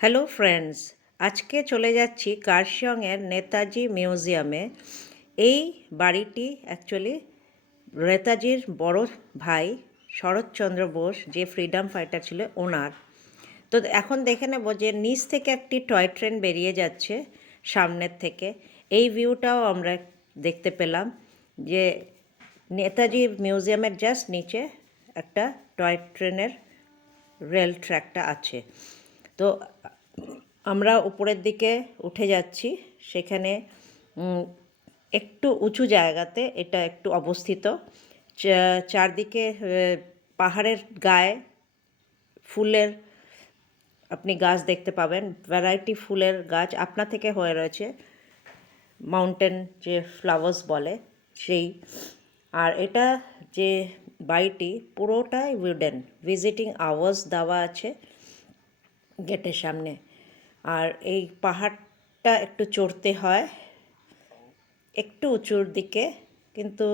Hello friends, আজকে চলে যাচ্ছি কার্শিয়ংয়ের নেতাজি মিউজিয়ামে। এই বাড়িটি অ্যাকচুয়ালি নেতাজির বড় ভাই শরৎচন্দ্র বোস, যে ফ্রিডম ফাইটার ছিল, ওনার। তো এখন দেখে নেব যে নিচ থেকে একটি টয় ট্রেন বেরিয়ে যাচ্ছে সামনের থেকে। এই ভিউটাও আমরা দেখতে পেলাম যে নেতাজি মিউজিয়ামের জাস্ট নিচে একটা টয় ট্রেনের রেল ট্র্যাকটা আছে। তো আমরা উপরের দিকে উঠে যাচ্ছি। সেখানে একটু উঁচু জায়গাতে এটা একটু অবস্থিত। চারদিকে পাহাড়ের গায়ে ফুলের আপনি গাছ দেখতে পাবেন, ভ্যারাইটি ফুলের গাছ আপনা থেকে হয়ে রয়েছে, মাউন্টেন যে ফ্লাওয়ার্স বলে সেই। আর এটা যে বাড়িটি পুরোটাই উডেন, ভিজিটিং আওয়ার্স দেওয়া আছে গেটের সামনে। আর এই পাহাড়টা একটু চড়তে হয়, একটু উঁচুর দিকে, কিন্তু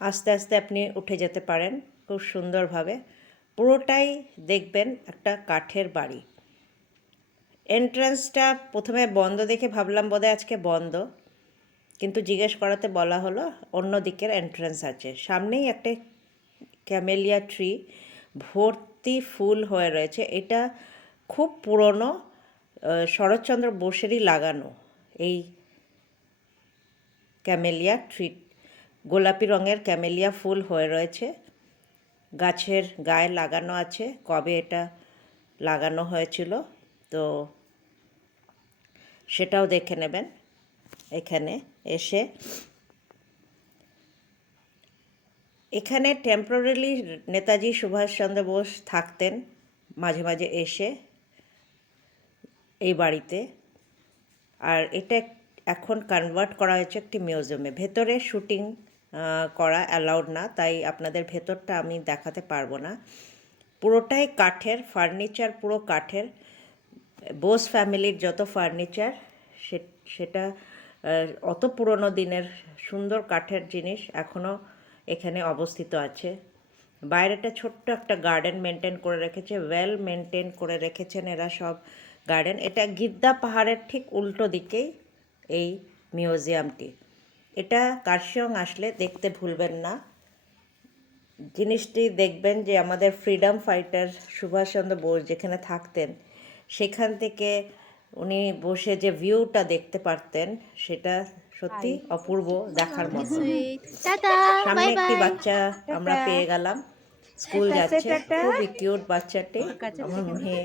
আস্তে আস্তে আপনি উঠে যেতে পারেন খুব সুন্দরভাবে। পুরোটাই দেখবেন একটা কাঠের বাড়ি। এন্ট্রান্সটা প্রথমে বন্ধ দেখে ভাবলাম বোধহয় আজকে বন্ধ, কিন্তু জিজ্ঞেস করাতে বলা হলো অন্য দিকের এন্ট্রান্স আছে। সামনেই একটা ক্যামেলিয়া ট্রি, ভর্তি ফুল হয়ে রয়েছে। এটা খুব পুরনো, শরৎচন্দ্র বোসেরই লাগানো এই ক্যামেলিয়া ট্রি। গোলাপি রঙের ক্যামেলিয়া ফুল হয়ে রয়েছে, গাছের গায়ে লাগানো আছে। কবে এটা লাগানো হয়েছিল তো সেটাও দেখে নেবেন এখানে এসে। এখানে টেম্পোরারিলি নেতাজি সুভাষচন্দ্র বোস থাকতেন মাঝে মাঝে এসে এই বাড়িতে। আর এটা এখন কনভার্ট করা হয়েছে একটি মিউজিয়ামে। ভেতরে শুটিং করা অ্যালাউড না, তাই আপনাদের ভেতরটা আমি দেখাতে পারবো না। পুরোটাই কাঠের ফার্নিচার, পুরো কাঠের। বোস ফ্যামিলির যত ফার্নিচার সেটা অত পুরনো দিনের সুন্দর কাঠের জিনিস এখনও এখানে অবস্থিত আছে। বাইরেটা ছোট্ট একটা গার্ডেন মেনটেন করে রেখেছে, ওয়েল মেনটেন করে রেখেছেন এরা সব গার্ডেন। এটা গিদ্দা পাহাড়ের ঠিক উল্টো দিকেই এই মিউজিয়ামটি। এটা কার্শিয়ং আসলে দেখতে ভুলবেন না। জিনিসটি দেখবেন যে আমাদের ফ্রিডম ফাইটার সুভাষচন্দ্র বোস যেখানে থাকতেন, সেখান থেকে উনি বসে যে ভিউটা দেখতে পারতেন, সেটা সত্যি অপূর্ব দেখার মতো। সামনে একটি বাচ্চা আমরা পেয়ে গেলাম, স্কুল যাচ্ছে, খুবই কিউট বাচ্চাটি। আমার মেয়ে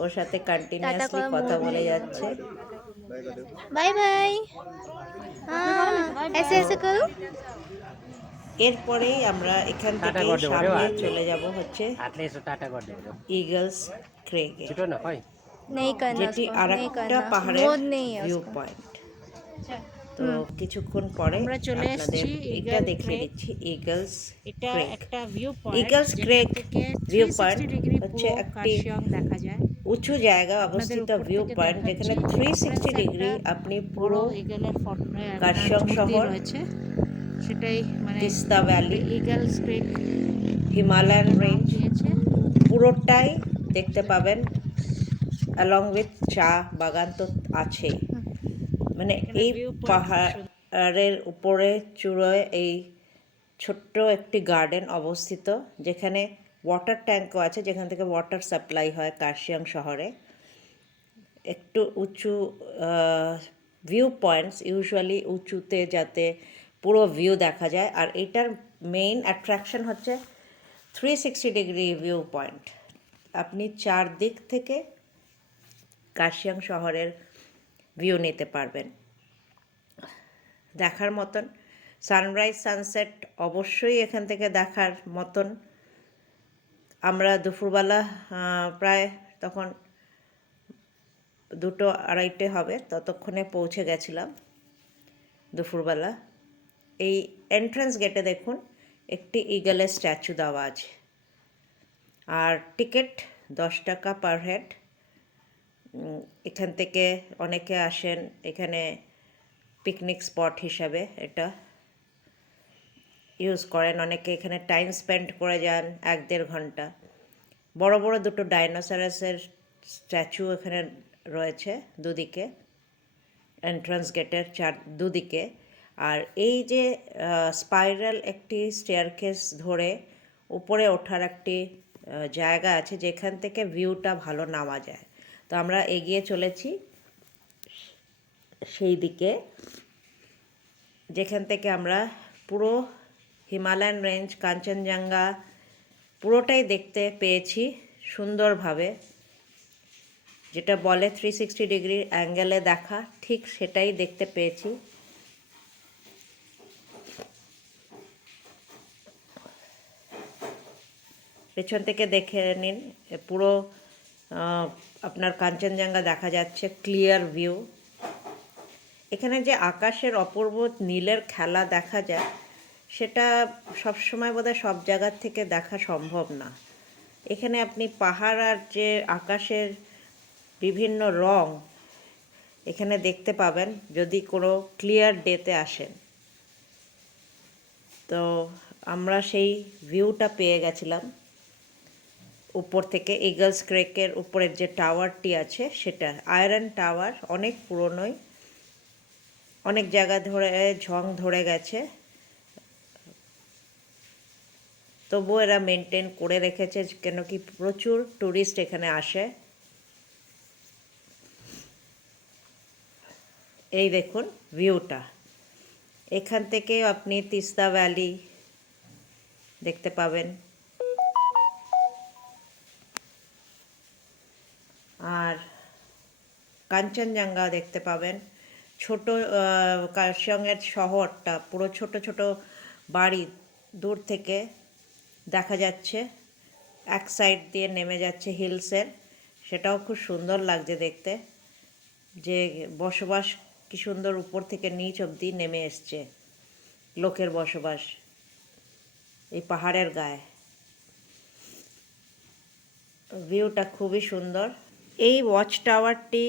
ওর সাথে কন্টিনিউয়াসলি কথা বলে যাচ্ছে। Bye bye. ऐसे ऐसे करो। এরপরেই আমরা এখান থেকে সামনে চলে যাব হচ্ছে ইগলস ক্রেগে, नहीं करना যেটি उसको, আর नहीं একটা करना, পাহাড়ের मोड नहीं है ভিউ उसको। পয়েন্ট। তো কিছুক্ষণ পরে আমরা চলে আপনাদের এসেছি এটা ইগল দেখিয়ে ক্রেক। দিচ্ছি ইগলস এটা ক্রেক। একটা ভিউ পয়েন্ট ইগলস যেখান ক্রেক থেকে ভিউ 360 পয়েন্ট ডিগ্রি হচ্ছে পুরো একটি কার্শিয়ং দেখা যায়। উঁচু জায়গায় আপনাদের অবস্থিত উপর ভিউ থেকে পয়েন্ট, যেখানে দেখাচ্ছি 360 ডিগ্রি একটা আপনি বড় পুরো ইগলের কার্শিয়ং মূর্তি শহর, রয়েছে। সেটাই মানে Teesta valley, Eagle's Crag Himalayan range দিয়েছে। পুরোটাই দেখতে পাবেন। অ্যালং উইথ চা বাগান তো আছেই। মানে এখানে এই ভিউ পয়েন্ট পাহাড়ের উপরে চূড়োয় এই ছোট্ট একটি গার্ডেন অবস্থিত, যেখানে ওয়াটার ট্যাঙ্কও আছে, যেখান থেকে ওয়াটার সাপ্লাই হয় কার্শিয়ং শহরে। একটু উঁচু ভিউ পয়েন্টস, ইউজুয়ালি উঁচুতে যাতে পুরো ভিউ দেখা যায়। আর এটার মেইন অ্যাট্রাকশন হচ্ছে 360 ডিগ্রি ভিউ পয়েন্ট। আপনি চারদিক থেকে কার্শিয়ং শহরের ভিউ নিতে পারবেন, দেখার মতন। সানরাইজ সানসেট অবশ্যই এখান থেকে দেখার মতন। আমরা দুপুরবেলা প্রায় তখন 2-2:30 হবে, ততক্ষণে পৌঁছে গেছিলাম দুপুরবেলা। এই এন্ট্রান্স গেটে দেখুন একটি ইগলের স্ট্যাচু দেওয়া আছে। আর টিকিট 10 টাকা পার হেড। এখান থেকে অনেকে আসেন, এখানে পিকনিক স্পট হিসাবে এটা ইউজ করেন অনেকে। এখানে টাইম স্পেন্ড করে যান 1-1.5 ঘন্টা। বড় বড় দুটো ডাইনোসরাসের স্ট্যাচু এখানে রয়েছে দুদিকে, এন্ট্রান্স গেটের দুদিকে। আর এই যে স্পাইরাল একটি স্টেয়ারকেস ধরে উপরে ওঠার একটি জায়গা আছে যেখান থেকে ভিউটা ভালো নামা যায়। তো আমরা এগিয়ে চলেছি সেই দিকে, যেখান থেকে আমরা পুরো হিমালয়ান রেঞ্জ, কাঞ্চনজঙ্ঘা পুরোটাই দেখতে পেয়েছি সুন্দরভাবে। যেটা বলে 360 ডিগ্রি অ্যাঙ্গেলে দেখা, ঠিক সেটাই দেখতে পেয়েছি। পেছন থেকে দেখে নিন, পুরো আপনার কাঞ্চনজঙ্ঘা দেখা যাচ্ছে, ক্লিয়ার ভিউ। এখানে যে আকাশের অপূর্ব নীলের খেলা দেখা যায় সেটা সবসময় বোধহয় সব জায়গার থেকে দেখা সম্ভব না। এখানে আপনি পাহাড় আর যে আকাশের বিভিন্ন রং এখানে দেখতে পাবেন যদি কোনো ক্লিয়ার ডেতে আসেন। তো আমরা সেই ভিউটা পেয়ে গেছিলাম উপর থেকে। ইগলস ক্রেকের উপরের যে টাওয়ারটি আছে সেটা আয়রন টাওয়ার, অনেক পুরনোই, অনেক জায়গা ধরে ঝং ধরে গেছে, তবুও এরা মেনটেন করে রেখেছে কেন কি প্রচুর ট্যুরিস্ট এখানে আসে। এই দেখুন ভিউটা, এখান থেকে আপনি তিস্তা ভ্যালি দেখতে পাবেন। আর কাঞ্চনজঙ্ঘা দেখতে পাবেন। ছোট কার্শিয়ংয়ের শহরটা পুরো ছোট ছোট বাড়ি দূর থেকে দেখা যাচ্ছে, এক সাইড দিয়ে নেমে যাচ্ছে হিলসের, সেটাও খুব সুন্দর লাগছে দেখতে, যে বসবাস কি সুন্দর উপর থেকে নিচ অবধি নেমে এসছে লোকের বসবাস এই পাহাড়ের গায়ে। ভিউটা খুবই সুন্দর। এই ওয়াচ টাওয়ারটি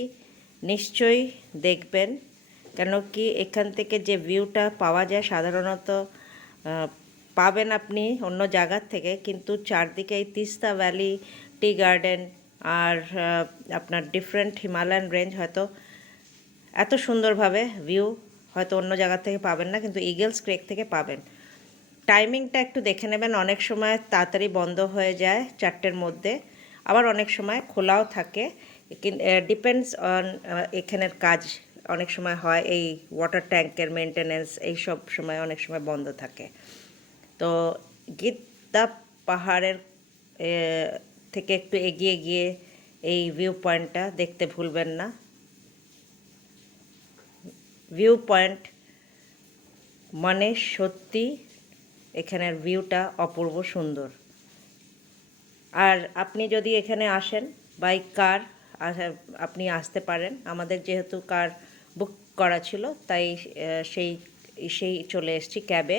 নিশ্চয়ই দেখবেন, কেন কি এখান থেকে যে ভিউটা পাওয়া যায় সাধারণত পাবেন আপনি অন্য জায়গার থেকে, কিন্তু চারদিকে এই তিস্তা ভ্যালি, টি গার্ডেন আর আপনার ডিফারেন্ট হিমালয়ান রেঞ্জ হয়তো এত সুন্দরভাবে ভিউ হয়তো অন্য জায়গা থেকে পাবেন না, কিন্তু ইগলস ক্রেক থেকে পাবেন। টাইমিংটা একটু দেখে নেবেন, অনেক সময় তাড়াতাড়ি বন্ধ হয়ে যায় 4টের মধ্যে, আবার অনেক সময় খোলাও থাকে। ডিপেন্ডস অন এখানের কাজ অনেক সময় হয়, এই ওয়াটার ট্যাঙ্কের মেনটেনেন্স এই সব সময় অনেক সময় বন্ধ থাকে। তো গীতা পাহাড়ের থেকে একটু এগিয়ে গিয়ে এই ভিউ পয়েন্টটা দেখতে ভুলবেন না। ভিউ পয়েন্ট মানে সত্যি এখানের ভিউটা অপূর্ব সুন্দর। আর আপনি যদি এখানে আসেন বাই কার, আপনি আসতে পারেন। আমাদের যেহেতু কার বুক করা ছিল তাই সেই চলে এসেছি ক্যাবে।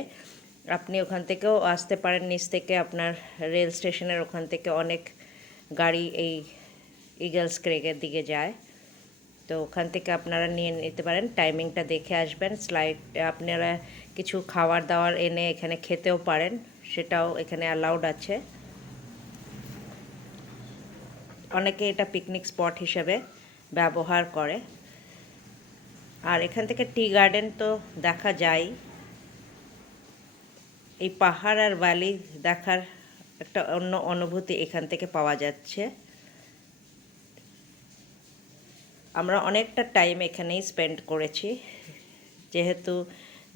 আপনি ওখান থেকেও আসতে পারেন, নিচ থেকে আপনার রেল স্টেশনের ওখান থেকে অনেক গাড়ি এই ইগলস ক্রেকের দিকে যায়, তো ওখান থেকে আপনারা নিয়ে নিতে পারেন। টাইমিংটা দেখে আসবেন। স্লাইড আপনারা কিছু খাবার দাবার এনে এখানে খেতেও পারেন, সেটাও এখানে অ্যালাউড আছে। অনেকে এটা পিকনিক স্পট হিসেবে ব্যবহার করে। আর এখান থেকে টি গার্ডেন তো দেখা যায়, এই পাহাড় আর ভ্যালি দেখার একটা অন্য অনুভূতি এখান থেকে পাওয়া যাচ্ছে। আমরা অনেকটা টাইম এখানেই স্পেন্ড করেছি, যেহেতু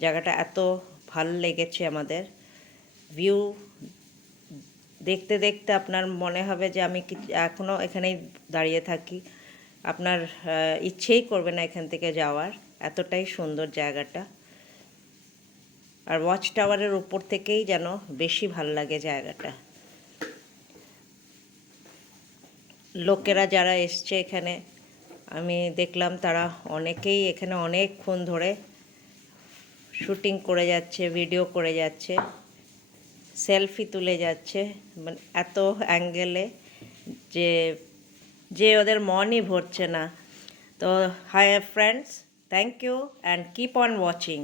জায়গাটা এত ভালো লেগেছে আমাদের। ভিউ দেখতে দেখতে আপনার মনে হবে যে আমি এখনও এখানেই দাঁড়িয়ে থাকি, আপনার ইচ্ছেই করবে না এখান থেকে যাওয়ার, এতটাই সুন্দর জায়গাটা। আর ওয়াচ টাওয়ারের উপর থেকেই যেন বেশি ভালো লাগে জায়গাটা। লোকেরা যারা এসছে এখানে আমি দেখলাম, তারা অনেকেই এখানে অনেকক্ষণ ধরে শুটিং করে যাচ্ছে, ভিডিও করে যাচ্ছে, সেলফি তুলে যাচ্ছে, মানে এত অ্যাঙ্গেলে যে ওদের মনই ভরছে না। তো hi friends, thank you and keep on watching.